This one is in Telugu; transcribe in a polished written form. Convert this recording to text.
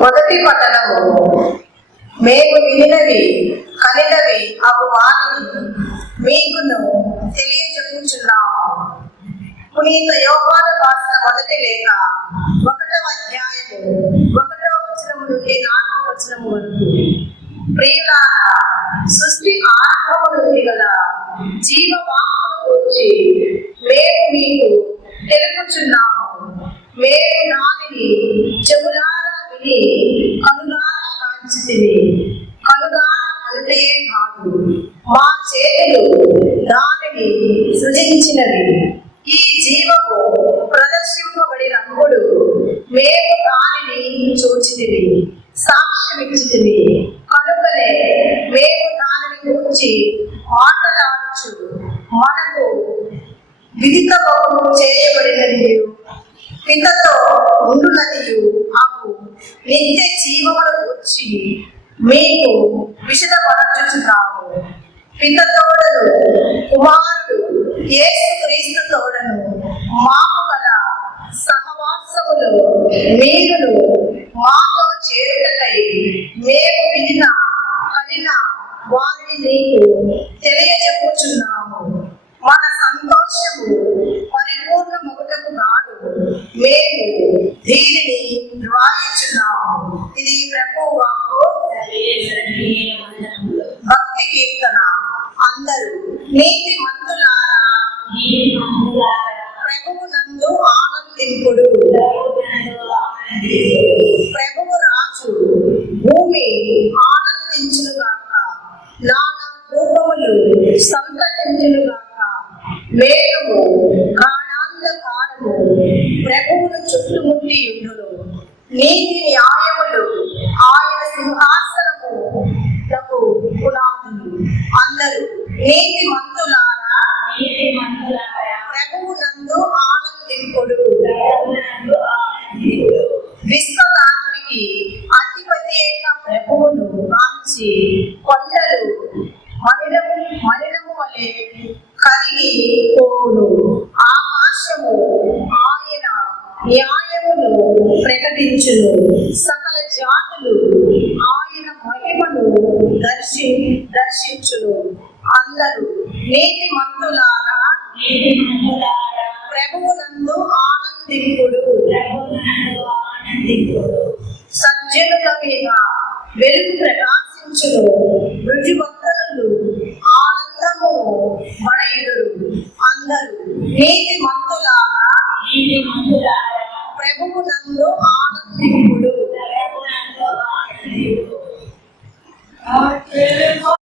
మొదటి పట్టణము. మేము వినినవి కనినవి అవు వాణిని మీకును తెలియజెప్పుచున్నాము. పునీత యోహాను రాసిన మొదటి లేఖ 1వ అధ్యాయము 1వ వచనము నుండి 4వ వచనము వరకు. ప్రియులారా, సృష్టి ఆరంభము నుండి గల జీవవాక్కును గురించి మేము మీకు తెలుపుచున్నాము. మేము దానిని చెవులారా విని కనులారా కాంచితిమి. కనులారా కనుటయే కాదు, మా చేతులు దానిని సృజించినవి. ఈ జీవము ప్రదర్శింపబడినప్పుడు మేము దానిని చూచితిమి, సాక్ష్యమిచ్చితిమి. కనుకనే మేము దానిని గురించి మాట్లాడచ్చు. మనకు విదితము చేయబడినది పితతో ఉండునదియు అవు నిత్య జీవమును గురించి మీకు విశదపరచుచున్నాము. పితతోడను కుమారుడు యేసుక్రీస్తు తోడను మాకు గల సహవాసములో మీరును మాతో చేరుటకై మేము వినిన కనిన వారిని మీకు తెలియజెప్పుచున్నాము. మన సంతోషము పరిపూర్ణమగుటకు గాను మేము దీనిని వ్రాయించున్నాము. ఇది ప్రభువు వాక్కు. భక్తి కీర్తన. అందరూ నీతి మంతులారా, ప్రభువు నందు ఆనందింపుడు. ప్రభువు రాజు, భూమి ఆనందించునుగాక. నానా రూపములు సంతరించునుగాక. మేఘము గాఢాంధకారము ప్రభువును చుట్టుముట్టి ఉండును. నీతి న్యాయములు ఆయన సింహాసనములకు పునాదులు. అందరూ నీతి మంతులారా, ప్రభువు నందు ఆనందింపుడు. విశ్వదానికి అధిపతి అయిన ప్రభువును కాంచి కొండలు మలినము వలె కరిగి పోవును. ఆకాశము ఆయన న్యాయమును ప్రకటించును. సకల జాతులు ఆయన మహిమను దర్శించును. అందరూ నీతి మంతులారా, ప్రభువు నందు ఆనందింపుడు. సజ్జనుల మీద వెలుగు ప్రకాశించును. రుజువర్తనులు ఆనందము పడయుదురు. అందరూ నీతి మంతులారా, ప్రభువు నందు ఆనందింపుడు.